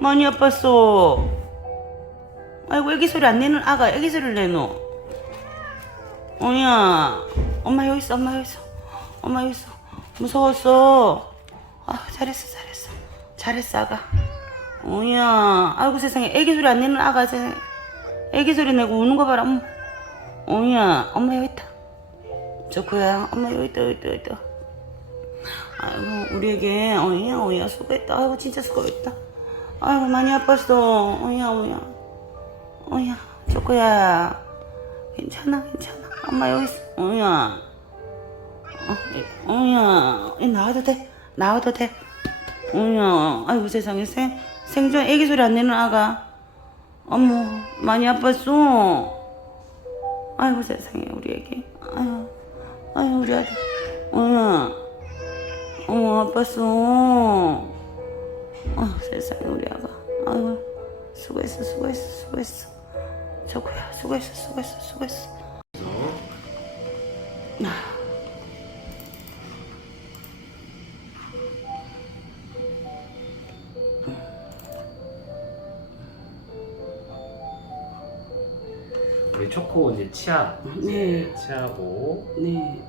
많이 아팠어. 아이고, 애기 소리 안 내는 아가 애기 소리를 내노. 어야, 엄마 여기 있어, 엄마 여기 있어, 엄마 여기 있어. 무서웠어. 아, 잘했어 아가. 어야, 아이고 세상에, 애기 소리 안 내는 아가 세상에. 애기 소리 내고 우는 거 봐라. 어야, 엄마 여기 있다. 좋구야, 엄마 여기 있다. 아이고, 우리 애기 어야 수고했다. 아이고, 진짜 수고했다. 아이고, 많이 아팠어. 어야 좋구야. 괜찮아. 엄마 여기 있어. 어야 나와도 돼. 어야, 아이고 세상에, 생전 애기 소리 안 내는 아가. 어머, 많이 아팠어. 아이고 세상에, 우리 애기. 아유 우리 아들. 어야, 어머, 아팠어. 세상에, 우리 아가. 아이고, 수고했어. 저거야, 수고했어. 우리 초코 이제 치아. 네. 치아고. 네.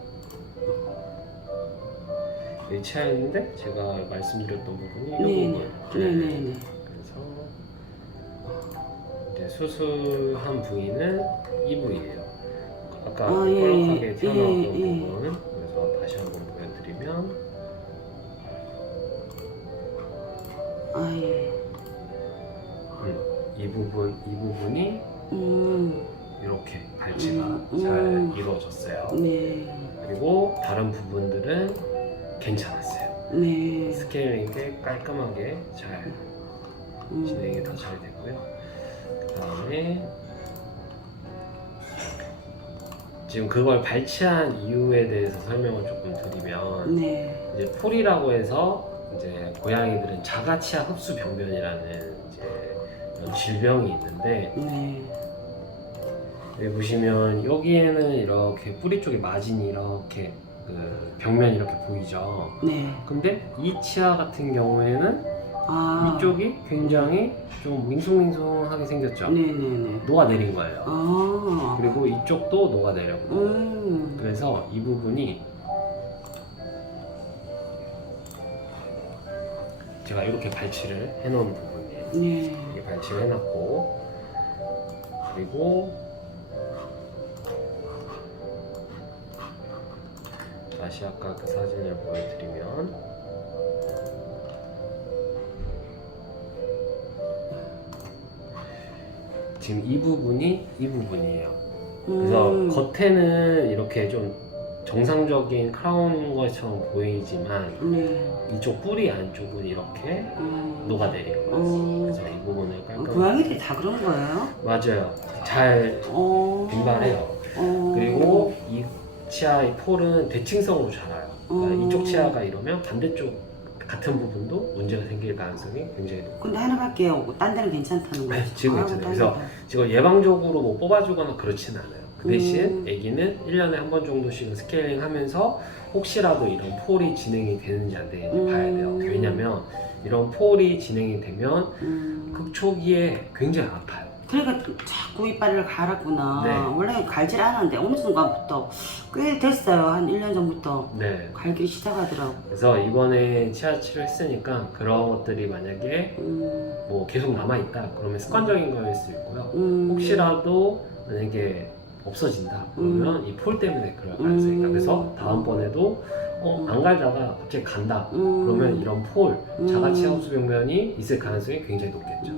여기 치아였는데 제가 말씀드렸던 부분이 이 네네. 그래서 이제 수술한 부위는 이 부위예요. 아까 뻘겋게 튀어나왔던 부분. 그래서 다시 한번 보여드리면 이 부분이 이렇게 발치가 잘 이루어졌어요. 네. 그리고 다른 부분들은 괜찮았어요. 네. 스케일링이 깔끔하게 잘 진행이 다 잘 되고요. 그 다음에 지금 그걸 발치한 이유에 대해서 설명을 조금 드리면, 네. 이제 폴이라고 해서 이제 고양이들은 자가치아 흡수 병변이라는 이제 이런 질병이 있는데, 네. 여기 보시면 여기에는 이렇게 뿌리 쪽에 마진이 이렇게 그 벽면이 이렇게 보이죠. 네. 근데 이 치아 같은 경우에는 이쪽이 굉장히 좀 밍숭밍숭하게 생겼죠. 네네네. 녹아내린 거예요. 그리고 이쪽도 녹아내렸고. 그래서 이 부분이 제가 이렇게 발치를 해놓은 부분이에요. 네. 이렇게 발치를 해놨고, 그리고 다시 아까 그 사진을 보여드리면, 지금 이 부분이에요. 그래서 겉에는 이렇게 좀 정상적인 크라운 것처럼 보이지만 이쪽 뿌리 안쪽은 이렇게 녹아내린 거예요. 그래서 이 부분을 깔끔하게. 고양이들이 다 그런 거예요? 맞아요. 잘 빈발해요. 그리고 이 치아의 폴은 대칭성으로 자라요. 그러니까 이쪽 치아가 이러면 반대쪽 같은 부분도 문제가 생길 가능성이 굉장히 높아요. 근데 하나밖에 없고 딴 데는 괜찮다는 거죠? 네, 지금 괜찮아요. 그래서 지금 예방적으로 뭐 뽑아주거나 그렇지는 않아요. 그 대신 아기는 1년에 한 번 정도씩은 스케일링 하면서 혹시라도 이런 폴이 진행이 되는지 안 되는지 봐야 돼요. 왜냐면 이런 폴이 진행이 되면 극초기에 굉장히 아파요. 그러니까 자꾸 이빨을 갈았구나. 네. 원래 갈질 않았는데 어느 순간부터 꽤 됐어요. 한 1년 전부터 네. 갈기 시작하더라고. 그래서 이번에 치아 치료했으니까 그런 것들이 만약에 뭐 계속 남아있다 그러면 습관적인 거일 수 있고요. 혹시라도 만약에 없어진다 그러면 이 폴 때문에 그럴 가능성이 있다. 그래서 다음번에도 안 갈다가 갑자기 간다 그러면 이런 폴, 자가치아 흡수 병변이 있을 가능성이 굉장히 높겠죠.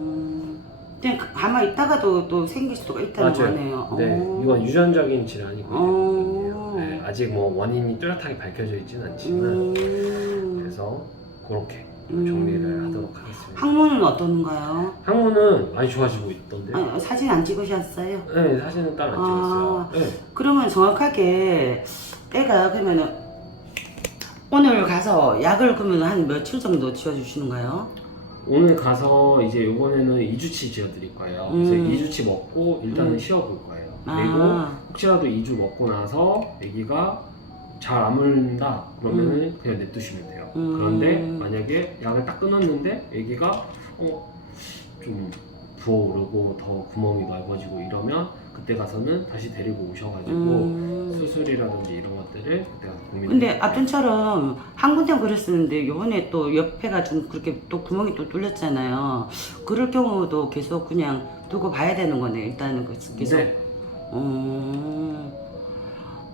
근데 가만히 있다가도 또 생길 수가 있다는 맞아요. 거네요. 네, 이건 유전적인 질환이고요. 네, 아직 뭐 원인이 뚜렷하게 밝혀져 있지는 않지만 그래서 그렇게 정리를 하도록 하겠습니다. 항문은 어떤가요? 항문은 많이 좋아지고 있던데요. 사진 안 찍으셨어요? 네, 사진은 따로 안 찍었어요. 네. 그러면 정확하게 때가 그러면은 오늘 가서 약을 그러면 한 며칠 정도 지어주시는가요? 오늘 가서 이제 이번에는 2주치 지어드릴 거예요. 그래서 2주치 먹고 일단은 쉬어볼 거예요. 그리고 혹시라도 2주 먹고 나서 아기가 잘 아물다 그러면은 그냥 냅두시면 돼요. 그런데 만약에 약을 딱 끊었는데 애기가 좀 부어오르고 더 구멍이 넓어지고 이러면 그때 가서는 다시 데리고 오셔가지고 수술이라든지 이런 것들을 그때 가서 고민을 근데 해볼게요. 앞전처럼 한 군데는 그랬었는데 요번에 또 옆에가 좀 그렇게 또 구멍이 또 뚫렸잖아요. 그럴 경우도 계속 그냥 두고 봐야 되는 거네. 일단은 계속. 네. 음.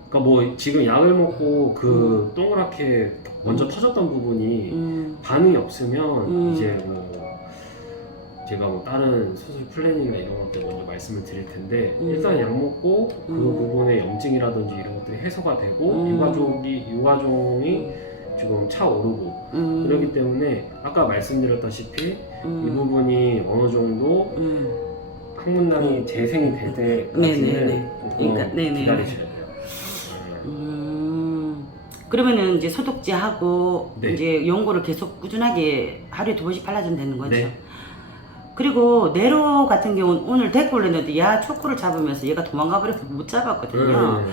그러니까 뭐 지금 약을 먹고 그 동그랗게 먼저 터졌던 부분이 반응이 없으면 이제 뭐 제가 뭐 다른 수술 플랜이나 이런 것들 먼저 말씀을 드릴 텐데 일단 약 먹고 그 부분의 염증이라든지 이런 것들이 해소가 되고 유가종이 지금 차오르고 그렇기 때문에 아까 말씀드렸다시피 이 부분이 어느 정도 항문낭이 재생이 될 때까지는 그러니까, 기다리셔야 돼요. 그러면은 이제 소독제하고 네. 이제 연고를 계속 꾸준하게 하루에 2번씩 발라주면 되는 거죠. 네. 그리고 네로 같은 경우는 오늘 데리고 올렸는데 야 초코를 잡으면서 얘가 도망가 버려서 못 잡았거든요.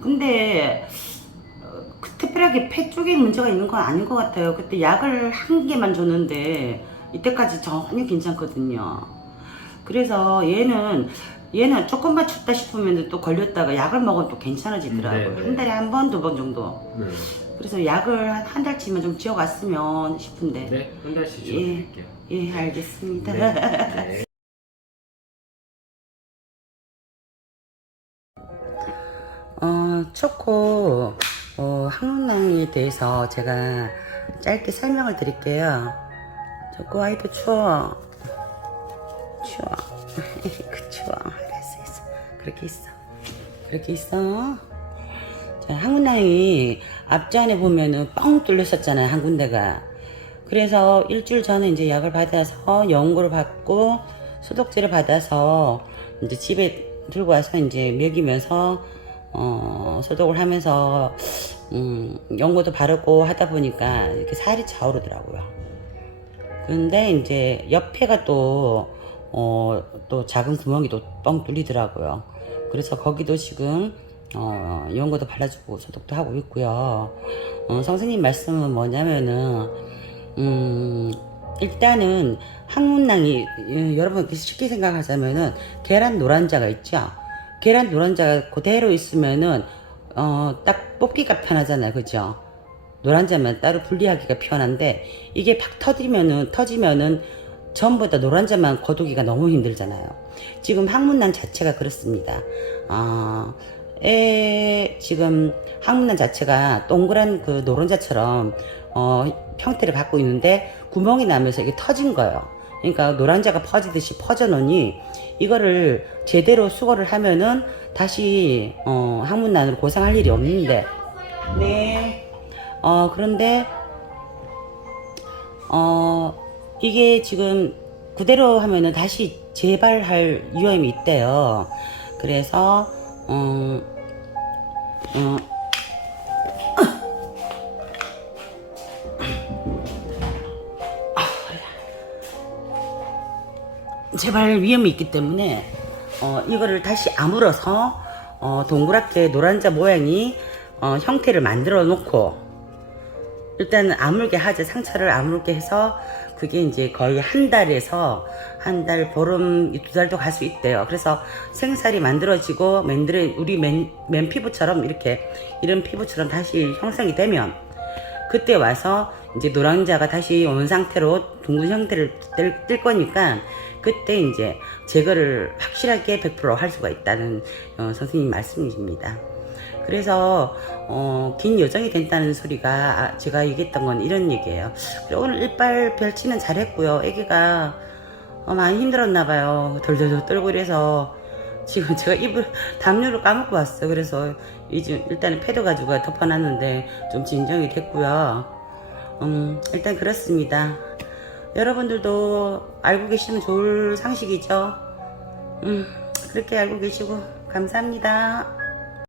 근데 특별하게 폐 쪽에 문제가 있는 건 아닌 것 같아요. 그때 약을 1개만 줬는데 이때까지 전혀 괜찮거든요. 그래서 얘는 조금만 춥다 싶으면 또 걸렸다가 약을 먹으면 또 괜찮아지더라고요. 네. 한 달에 1번, 2번 정도. 네. 그래서 약을 한 달치만 좀 지어갔으면 싶은데. 네, 한 달씩 예. 지어드릴게요. 예, 알겠습니다. 네. 초코 항문낭에 대해서 제가 짧게 설명을 드릴게요. 초코 아이도 추워. 그 추워. 알았어. 그렇게 있어. 자, 항문낭이 앞전에 보면은 뻥 뚫렸었잖아요, 한 군데가. 그래서 일주일 전에 이제 약을 받아서 연고를 받고 소독제를 받아서 이제 집에 들고 와서 이제 먹이면서 소독을 하면서 연고도 바르고 하다 보니까 이렇게 살이 차오르더라고요. 근데 이제 옆에가 또 작은 구멍이 또 뻥 뚫리더라고요. 그래서 거기도 지금 연고도 발라주고 소독도 하고 있고요. 선생님 말씀은 뭐냐면은 일단은 항문낭이 여러분 쉽게 생각하자면은 계란 노란자가 있죠. 계란 노란자가 그대로 있으면은 딱 뽑기가 편하잖아요, 그죠? 노란자만 따로 분리하기가 편한데 이게 팍 터지면은 전부 다 노란자만 거두기가 너무 힘들잖아요. 지금 항문낭 자체가 그렇습니다. 지금 항문낭 자체가 동그란 그 노른자처럼 형태를 갖고 있는데 구멍이 나면서 이게 터진 거예요. 그러니까 노란자가 퍼지듯이 퍼져 놓으니 이거를 제대로 수거를 하면은 다시 항문난으로 고생할 일이 없는데 네. 그런데 이게 지금 그대로 하면은 다시 재발할 위험이 있대요. 그래서 재발 위험이 있기 때문에 이거를 다시 아물어서 동그랗게 노란자 모양이 형태를 만들어 놓고 일단은 아물게 하죠. 상처를 아물게 해서 그게 이제 거의 한 달에서 한 달, 보름, 2달도 갈 수 있대요. 그래서 생살이 만들어지고 우리 맨 피부처럼 이런 피부처럼 다시 형성이 되면 그때 와서 이제 노란자가 다시 온 상태로 둥근 형태를 뜰 거니까 그때 이제 제거를 확실하게 100% 할 수가 있다는 선생님 말씀이십니다. 그래서 긴 여정이 된다는 소리가 제가 얘기했던 건 이런 얘기예요. 오늘 이빨 별치는 잘했고요. 애기가 많이 힘들었나 봐요. 덜덜덜 떨고 이래서 지금 제가 담요를 까먹고 왔어요. 그래서 이제 일단은 패드 가지고 덮어놨는데 좀 진정이 됐고요. 일단 그렇습니다. 여러분들도 알고 계시면 좋을 상식이죠. 그렇게 알고 계시고 감사합니다.